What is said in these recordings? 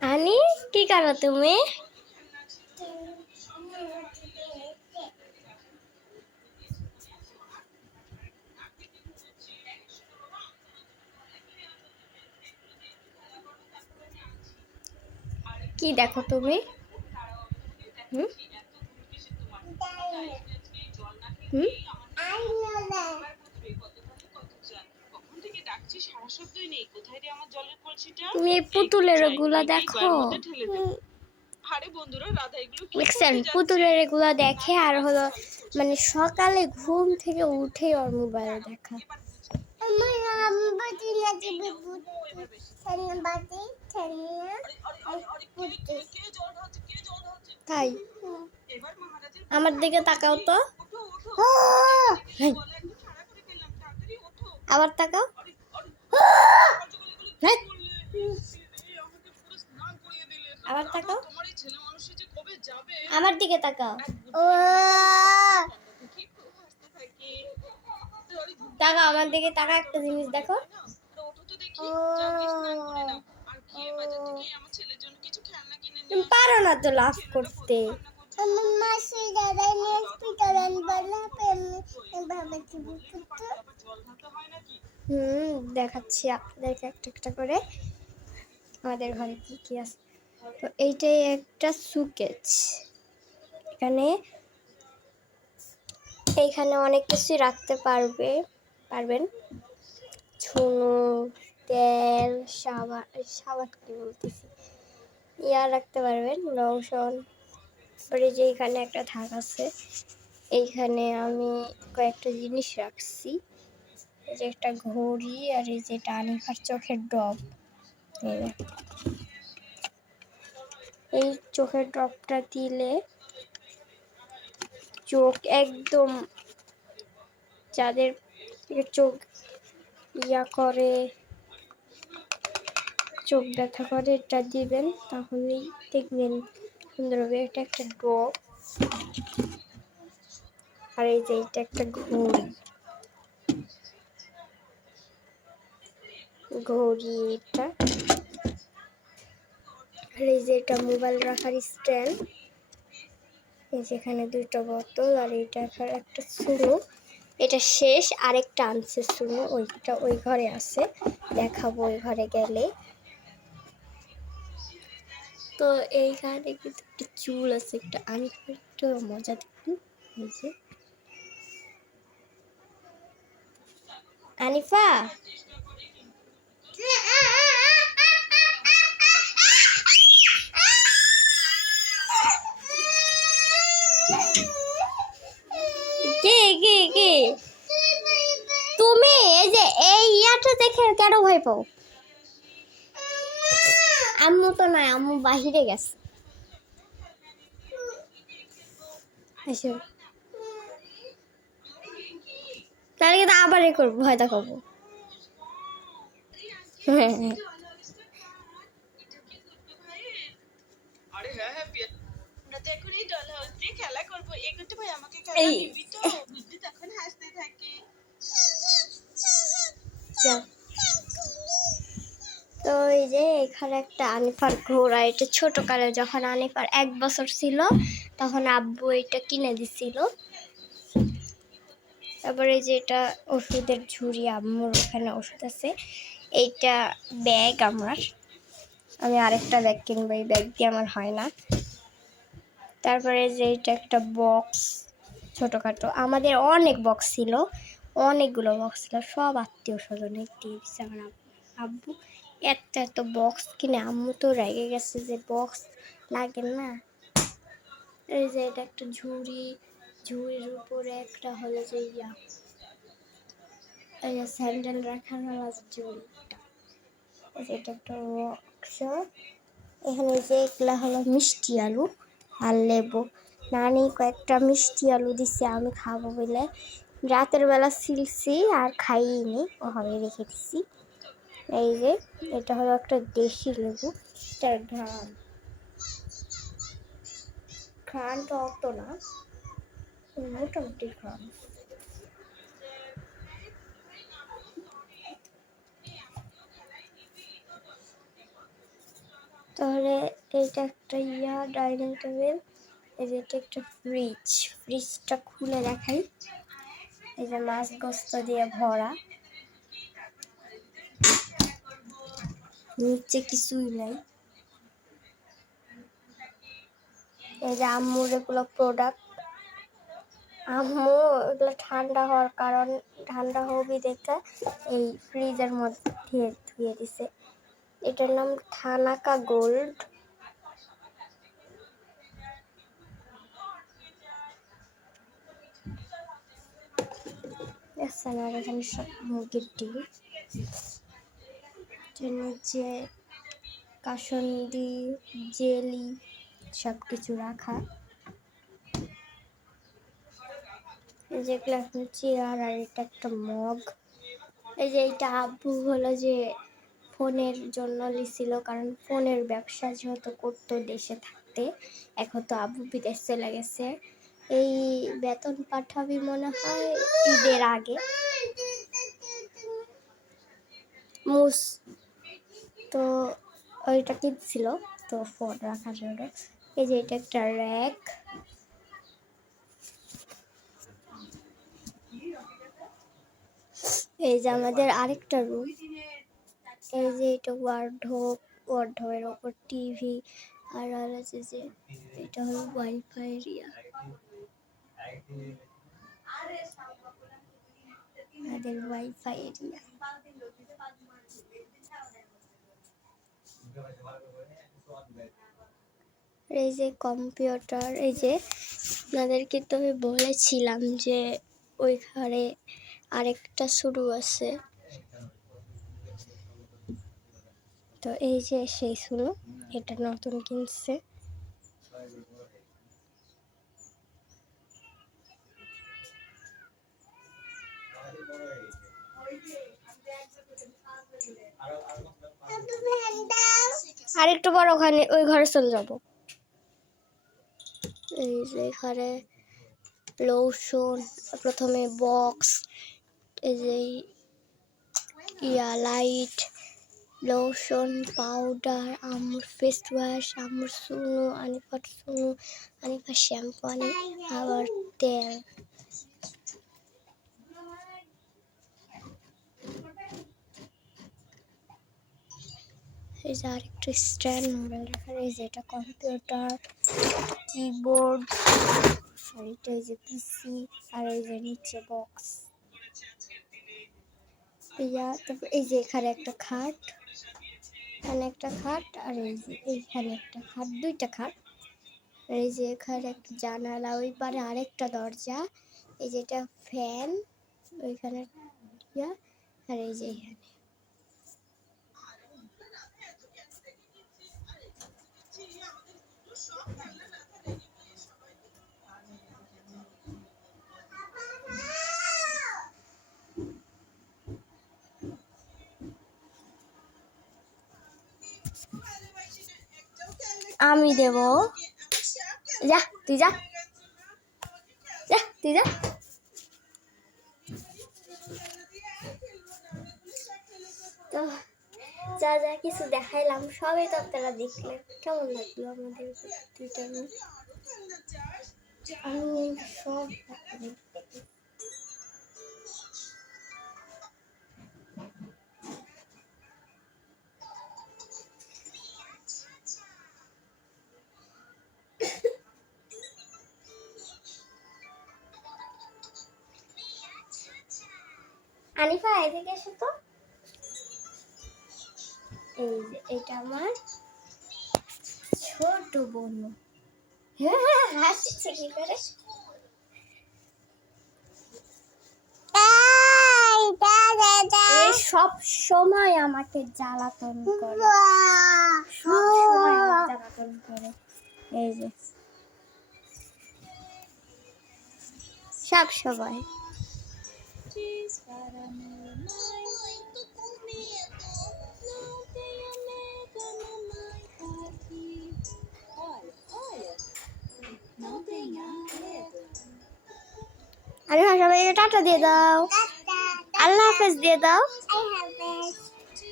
আনি কি করো তুমি? কি দেখো তুমি? হুম হুম তুমি পুতুলের গুলা দেখো, দেখছেন পুতুলের এগুলো দেখে আর হলো মানে সকালে ঘুম থেকে উঠে ওর মোবাইল দেখা। তাই আমার দিকে তাকাও তো, আবার তাকাও, আবার তাকাও, আমার দিকে তাকাও, তাকাও আমার দিকে তাকাও, একটা জিনিস দেখো। তুমি পারো না তো লাভ করতে। দেখাচ্ছি আপনাদেরকে একটা একটা করে আমাদের ঘরে কি কি আছে। তো এইটাই একটা সুকেজ, এইখানে অনেক কিছু রাখতে পারবেন, ঝুনু, তেল, সাবান কি বলতেছি, রাখতে পারবেন, লোশন। তারপরে যে এখানে একটা থাক আছে, এইখানে আমি কয়েকটা জিনিস রাখছি, এই যে একটা ঘড়ি আর এই যে আনিফার চোখের ড্রপ। এই চোখের ড্রপটা দিলে চোখ একদম, যাদের চোখ করে, চোখ ব্যথা করে, এটা দিবেন, তাহলেই দেখবেন সুন্দর হবে। এটা একটা ড্রপ, আর এই যে এটা একটা ঘড়ি এটা, আর এই যে এটা মোবাইল রাখার স্ট্যান্ড, এই যেখানে দুইটা বোতল, আর এটা একটা সুনো। এটা শেষ, আরেকটা আনছে সুনো, ওইটা ওই ঘরে আছে, দেখাবো ওই ঘরে গেলে। তো এইখানে কিন্তু একটা চুল আছে, একটা আনিফার একটু মজা দেখুন, এই যে আনিফা কে কে কে তুমি? এই যে এই ইয়াটা দেখে কেন ভয় পাও? আম্মু তো নাই, আম্মু বাহিরে গেছে। তাহলে কিন্তু আবার এ করবো, ভয় দেখাবো। তো এই যে এখানে একটা আনিফার ঘোড়া, এটা ছোট কালে যখন আনিফার 1 বছর ছিল তখন আব্বু এটা কিনে দিছিল। তারপরে যে এটা ওষুধের ঝুড়ি, আম্মুর ওখানে ওষুধ আছে। এইটা ব্যাগ আমার, আমি আরেকটা ব্যাগ কিনবো, এই ব্যাগ দিয়ে আমার হয় না। তারপরে যে এটা একটা বক্স, ছোটোখাটো, আমাদের অনেক বক্স ছিল, অনেকগুলো বক্স ছিল, সব আত্মীয় স্বজনে দিয়েছে আমার আব্বু। এত বক্স কিনে আম্মু তো রেগে গেছে যে বক্স লাগে না। এই যে এটা একটা ঝুড়ির উপরে একটা হলো যে স্যান্ডেল রাখার ঝুড়িটা, এটা একটা বক্স। এখানে যে এগুলা হলো মিষ্টি আলু আর লেবু, নানি কয়েকটা মিষ্টি আলু দিছে আমি খাবো বলে, রাতের বেলা ছিলছি আর খাইনি, ওভাবে রেখে দিছি। এই যে এটা হলো একটা দেশি লেবু, এটার ঘ্রাণটা অত না, মোটামুটি ঘ্রাণ। তাহলে এইটা একটা ডাইনিং টেবিল। এই যে এটা একটা ফ্রিজটা খুলে দেখাই। এই যে মাছ গোস্ত দিয়ে ভরা, নিচে কিছুই নাই। এই যে আম্মুর এগুলো প্রোডাক্ট, আম্মু এগুলো ঠান্ডা হওয়ার কারণ ঠান্ডা হবে দেখে এই ফ্রিজের মধ্যে ধুয়ে দিছে। এটার নাম থানাকা গোল্ড। এখানে সব মুরগির ডিম, নিচে কাসন্দি জেলি সব কিছু রাখা। যেগুলো এখন চেয়ার, আর এটা একটা মগ। এই যে এইটা আব্বু হলো যে ফোনের জন্য লিছিল, কারণ ফোনের ব্যবসা যেহেতু করতো দেশে থাকতে, এখন তো আব্বু বিদেশ চলে গেছে। এই বেতন পাঠাবি মনে হয় ঈদের আগে। মুস তো ওইটা কিনছিল তো ফোন রাখার জন্য। এই যে এটা একটা র্যাক। এই যে আমাদের আরেকটা রুম। এই যে এটা ওয়ার্ডরোবের ওপর টিভি, আর আছে যে এটা হলো ওয়াইফাই এরিয়া। আমাদের ওয়াইফাই এরিয়া। এই যে কম্পিউটার। এই যে আপনাদেরকে তো আমি বলেছিলাম যে ওই ঘরে আরেকটা শুরু আছে, তো এই যে সেই শুরু, এটা নতুন কিনছে। আর একটু বড় ওখানে ওই ঘরে চলে যাব। এই যে এখানে লোশন, প্রথমে বক্স, এই যে লাইট, লোশন, পাউডার, আম্মুর ফেস ওয়াশ, আম্মুর সুনু, আনিফার সুনু, আনিফার শ্যাম্পু, আবার তেল। এই যে আরেকটা স্ট্যান্ড মোবাইল রাখার। এই যে এটা কম্পিউটার, কিবোর্ড, আর এটা এই যে পিসি, আর এই যে নিচে বক্স। তারপর এই যে এখানে একটা খাট, এখানে একটা খাট, আর এই যে এইখানে একটা খাট, দুইটা খাট। আর এই যে এখানে একটা জানালা, ওই পারে আরেকটা দরজা। এই যে এটা ফ্যান, ওইখানে, আর এই যে এখানে। আমি দেব, যা তুই যা, তুই যা। তো যা যা কিছু দেখাইলাম সবই তো আপনারা দেখলে। কেমন লাগলো আমাদের টুইটার? আমি সব আনিফা এদিকে এসো তো। এই যে এটা আমার ছোট বোন। হাসছে কি করে? সব সময় আমাকে জ্বালাতন করে, সব সময় আমাকে জ্বালাতন করে। এই যে সব সময়। আরে সবাইকে টাটা দিয়ে দাও, আল্লাহ হাফেজ দিয়ে দাও।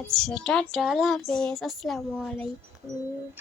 আচ্ছা টাটা, আল্লাহ হাফেজ, আসসালামু আলাইকুম।